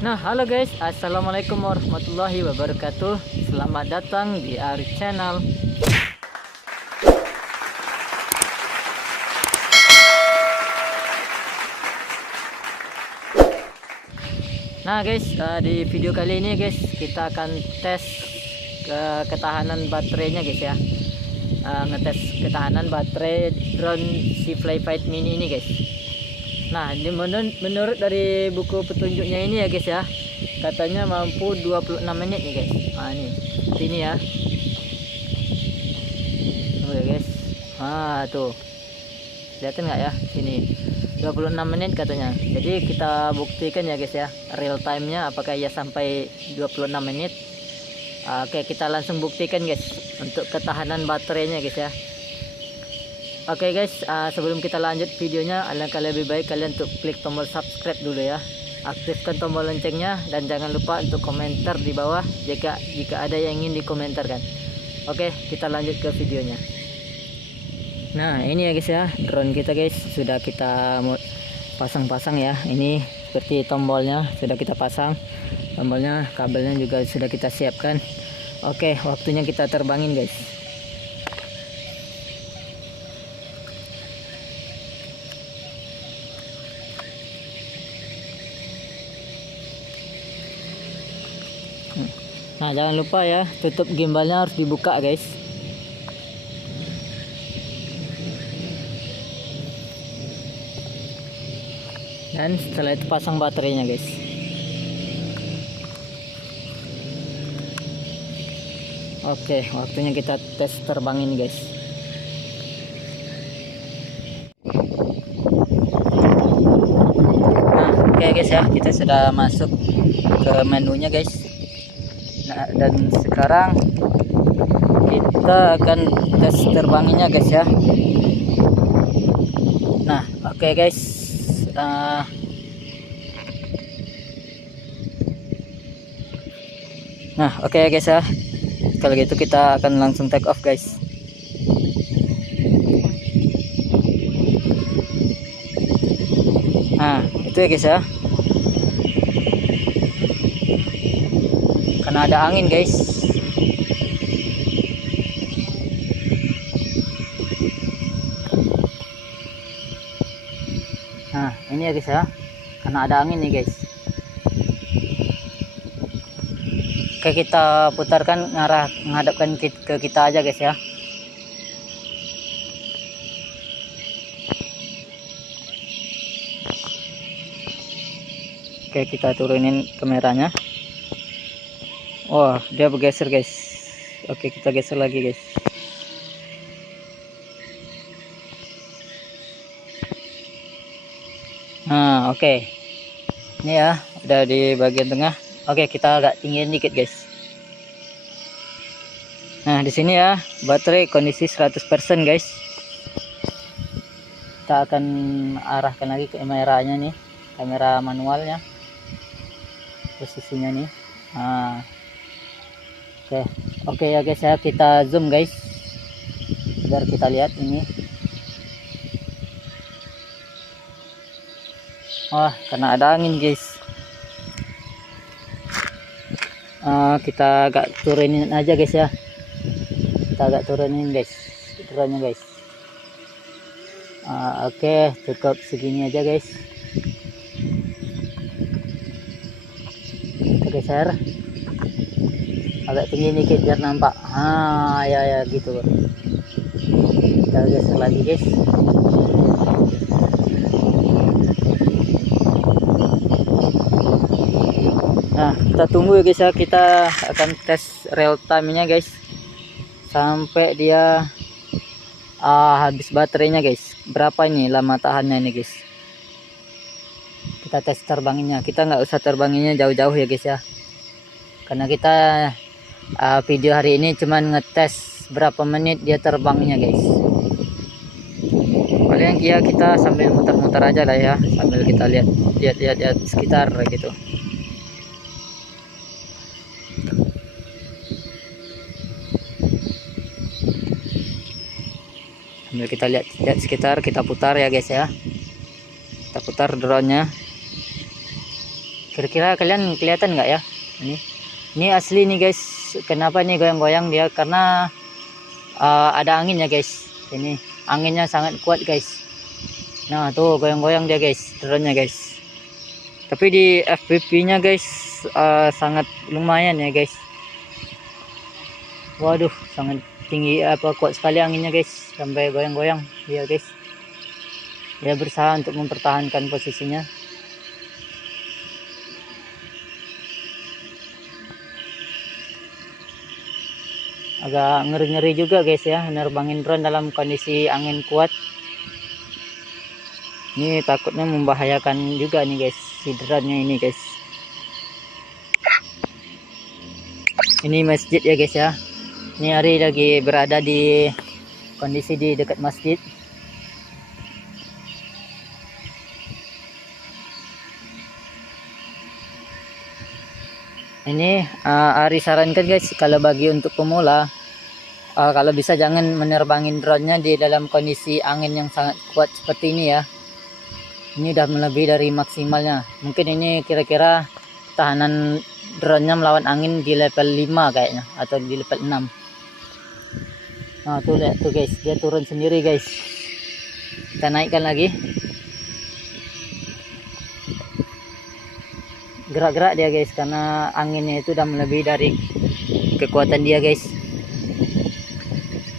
Nah, halo guys, assalamualaikum warahmatullahi wabarakatuh. Selamat datang di Ari Channel. Nah guys, di video kali ini guys, kita akan tes ketahanan baterainya guys ya. Ngetes ketahanan baterai drone si Flyfight Mini ini guys. Nah, menurut dari buku petunjuknya ini ya guys ya, katanya mampu 26 menit nih guys. Nah ini, seperti ini ya. Tuh ya guys. Tuh. Kelihatan nggak ya? Sini. 26 menit katanya. Jadi kita buktikan ya guys ya, real time-nya apakah ia sampai 26 menit. Oke, kita langsung buktikan guys untuk ketahanan baterainya guys ya. Oke guys, sebelum kita lanjut videonya, alangkah lebih baik kalian untuk klik tombol subscribe dulu ya, aktifkan tombol loncengnya, dan jangan lupa untuk komentar di bawah jika ada yang ingin dikomentarkan. Oke, kita lanjut ke videonya. Nah ini ya guys ya, drone kita guys sudah kita pasang ya. Ini seperti tombolnya sudah kita pasang, tombolnya, kabelnya juga sudah kita siapkan. Oke, waktunya kita terbangin guys. Nah jangan lupa ya, tutup gimbalnya harus dibuka guys. Dan setelah itu pasang baterainya guys. Oke, waktunya kita tes terbangin guys. Nah oke guys ya, kita sudah masuk ke menunya guys. Nah, dan sekarang kita akan tes terbanginnya guys ya. Nah oke guys, nah oke guys ya, kalau gitu kita akan langsung take off guys. Nah itu ya guys ya, karena ada angin guys. Nah ini ya guys ya, karena ada angin nih guys. Oke, kita putarkan menghadapkan ke kita aja guys ya. Oke, kita turunin kameranya. Wah, dia bergeser guys. Oke, kita geser lagi guys. Nah oke, ini ya udah di bagian tengah. Oke, kita agak tinggiin dikit guys. Nah di sini ya, baterai kondisi 100% guys. Kita akan arahkan lagi ke kameranya nih, kamera manualnya, posisinya nih. Nah oke ya guys ya, kita zoom guys biar kita lihat ini. Wah, karena ada angin guys. Kita agak turunin aja guys ya. Kita agak turunin guys, drone-nya guys. Oke, cukup segini aja guys. Kita geser agak tinggi dikit biar nampak. Ya gitu. Kita geser lagi guys. Nah kita tunggu ya guys ya, kita akan tes real time nya guys sampai dia habis baterainya guys. Berapa ini lama tahannya ini guys. Kita tes terbanginnya, kita nggak usah terbanginnya jauh-jauh ya guys ya, karena kita video hari ini cuman ngetes berapa menit dia terbangnya guys. Paling ya kita sambil muter-muter aja lah ya, sambil kita lihat sekitar gitu. Sambil kita lihat sekitar, kita putar ya guys ya. Kita putar drone-nya. Kira-kira kalian kelihatan nggak ya? Ini asli nih guys. Kenapa nih goyang-goyang dia? Karena ada anginnya guys. Ini anginnya sangat kuat guys. Nah tuh goyang-goyang dia guys, drone-nya guys. Tapi di FPV-nya guys sangat lumayan ya guys. Waduh, sangat tinggi, kuat sekali anginnya guys, sampai goyang-goyang dia guys. Dia berusaha untuk mempertahankan posisinya. Agak ngeri-ngeri juga guys ya, nerbangin drone dalam kondisi angin kuat. Ini takutnya membahayakan juga nih guys, si drone-nya ini guys. Ini masjid ya guys ya. Ini Ari lagi berada di kondisi di dekat masjid. Ini Ari sarankan guys, kalau bagi untuk pemula, kalau bisa jangan menerbangin drone-nya di dalam kondisi angin yang sangat kuat seperti ini ya. Ini udah melebihi dari maksimalnya. Mungkin ini kira-kira tahanan drone-nya melawan angin di level 5 kayaknya, atau di level 6. Nah tuh lihat tuh guys, dia turun sendiri guys. Kita naikkan lagi. Gerak-gerak dia guys, karena anginnya itu udah melebihi dari kekuatan dia guys.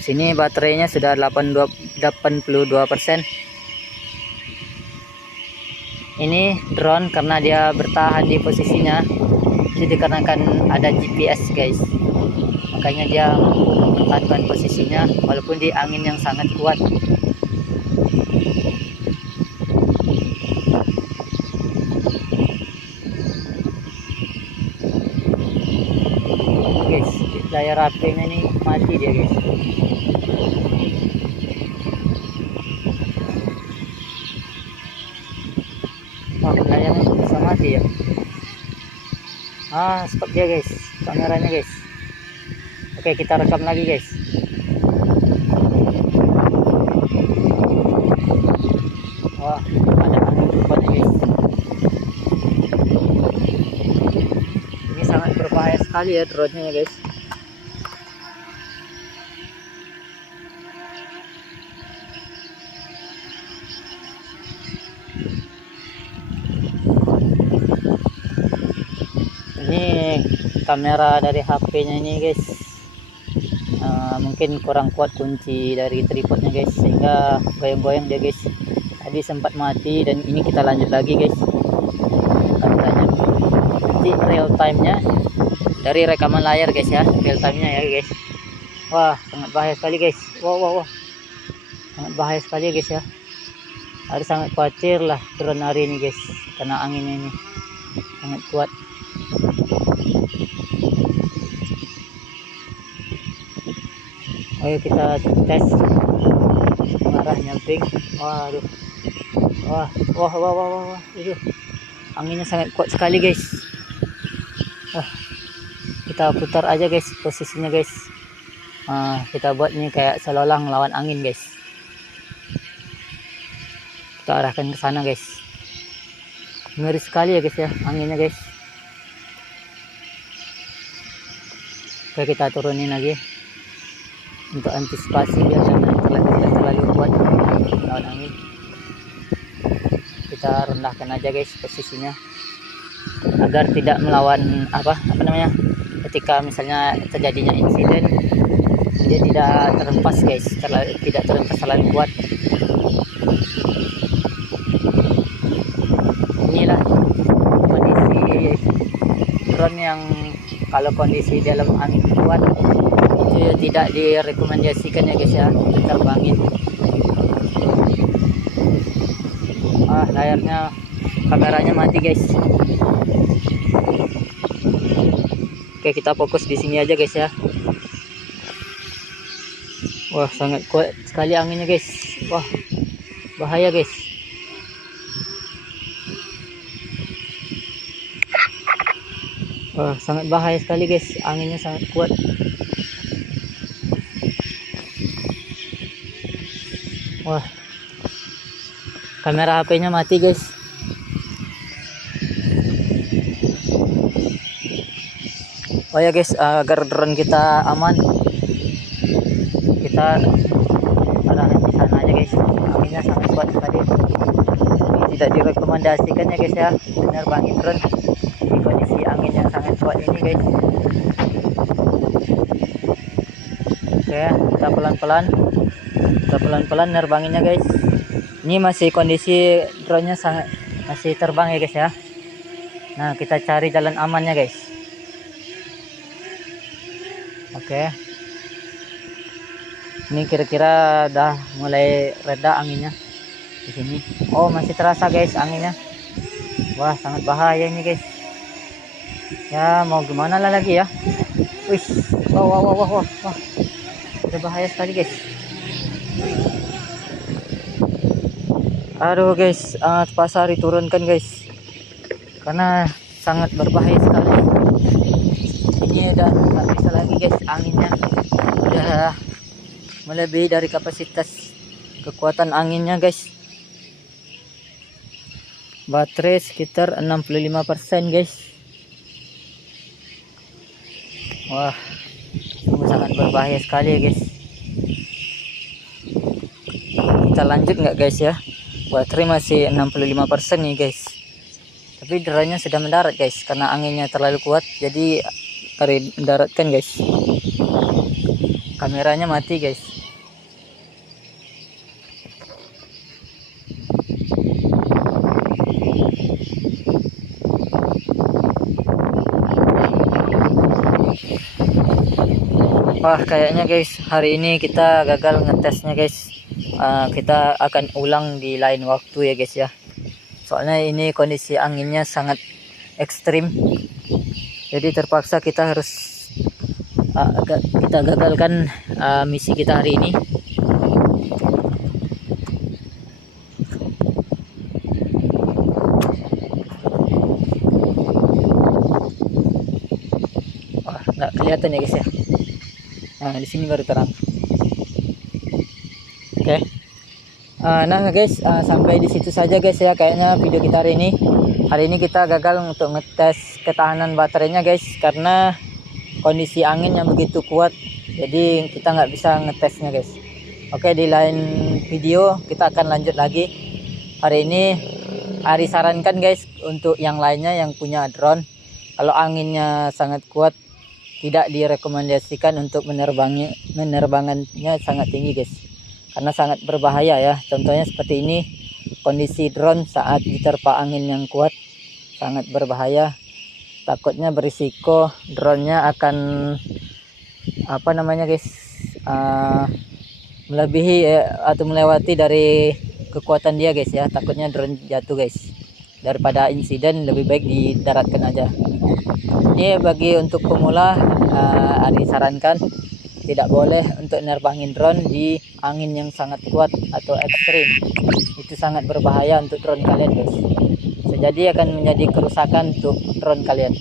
Sini baterainya sudah 82%. Ini drone karena dia bertahan di posisinya, jadi dikarenakan ada GPS guys, makanya dia mempertahankan posisinya walaupun di angin yang sangat kuat. Guys, layar HP-nya ini mati dia guys. Wah, layarnya bisa mati ya. Stop dia guys, kameranya guys. Oke, kita rekam lagi guys. Wah, ada angin rupanya guys. Ini sangat berbahaya sekali ya drone-nya guys. Ini kamera dari HP-nya ini guys, mungkin kurang kuat kunci dari tripodnya guys, sehingga goyang-goyang dia guys. Tadi sempat mati dan ini kita lanjut lagi guys kameranya. Nanti real time-nya dari rekaman layar guys ya, real time-nya ya guys. Wah, sangat bahaya sekali guys. Wow, sangat bahaya sekali guys ya. Harus sangat khawatir lah drone hari ini guys, karena anginnya ini sangat kuat. Ayo kita tes mengarah nyamping. Waduh, wah, itu anginnya sangat kuat sekali guys. Kita putar aja guys posisinya guys. Kita buat ini kayak seolah-olah ngelawan angin guys. Kita arahkan ke sana guys. Ngeri sekali ya guys ya anginnya guys. Oke, kita turunin lagi untuk antisipasi biar jangan terlalu kuat lawan angin. Kita rendahkan aja guys posisinya agar tidak melawan apa namanya, ketika misalnya terjadinya insiden dia tidak terhempas guys, tidak terhempas terlalu kuat. Inilah kondisi drone yang kalau kondisi dalam angin kuat itu tidak direkomendasikan ya guys ya untuk terbangin. Layarnya, kameranya mati guys. Oke, kita fokus di sini aja guys ya. Wah, sangat kuat sekali anginnya guys. Wah, bahaya guys. Wah, sangat bahaya sekali guys, anginnya sangat kuat. Wah, kamera HP-nya mati guys. Oh ya guys, agar drone kita aman, kita arahin di sana aja guys. Anginnya sangat kuat sekali. Ini tidak direkomendasikan ya guys ya, menerbangin drone di kondisi angin yang sangat kuat ini guys. Oke, kita pelan-pelan nerbanginnya guys. Ini masih kondisi drone-nya masih terbang ya guys ya. Nah, kita cari jalan amannya guys. Oke. Ini kira-kira udah mulai reda anginnya di sini. Oh, masih terasa guys anginnya. Wah, sangat bahaya ini guys. Ya, mau gimana lah lagi ya. Wih, wah. Udah bahaya sekali guys. Aduh guys, pasar diturunkan guys. Karena sangat berbahaya sekali. Ini udah nggak bisa lagi guys, anginnya udah melebihi dari kapasitas kekuatan anginnya guys. Baterai sekitar 65% guys. Wah, sangat berbahaya sekali ya guys. Kita lanjut nggak guys ya? Baterai masih 65% nih guys. Tapi drone-nya sudah mendarat guys, karena anginnya terlalu kuat, jadi harus mendaratkan guys. Kameranya mati guys. Wah, kayaknya guys hari ini kita gagal ngetesnya guys. Kita akan ulang di lain waktu ya guys ya. Soalnya ini kondisi anginnya sangat ekstrim. Jadi terpaksa kita harus kita gagalkan misi kita hari ini. Wah, nggak kelihatan ya guys ya. Nah, di sini baru terang. Oke. Nah guys, sampai di situ saja guys ya kayaknya video kita hari ini. Hari ini kita gagal untuk ngetes ketahanan baterainya guys, karena kondisi angin yang begitu kuat. Jadi kita nggak bisa ngetesnya guys. Oke, di lain video kita akan lanjut lagi. Hari ini Ari sarankan guys untuk yang lainnya yang punya drone, kalau anginnya sangat kuat tidak direkomendasikan untuk menerbangannya sangat tinggi guys, karena sangat berbahaya ya. Contohnya seperti ini, kondisi drone saat diterpa angin yang kuat sangat berbahaya. Takutnya berisiko drone-nya akan apa namanya guys, melebihi atau melewati dari kekuatan dia guys ya. Takutnya drone jatuh guys. Daripada insiden lebih baik didaratkan aja. Ini bagi untuk pemula, Ari sarankan tidak boleh untuk nerbangin drone di angin yang sangat kuat atau ekstrim. Itu sangat berbahaya untuk drone kalian guys. Jadi akan menjadi kerusakan untuk drone kalian.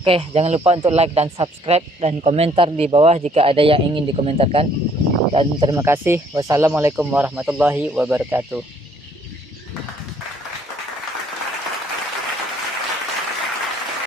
Oke, jangan lupa untuk like dan subscribe dan komentar di bawah jika ada yang ingin dikomentarkan. Dan terima kasih. Wassalamualaikum warahmatullahi wabarakatuh.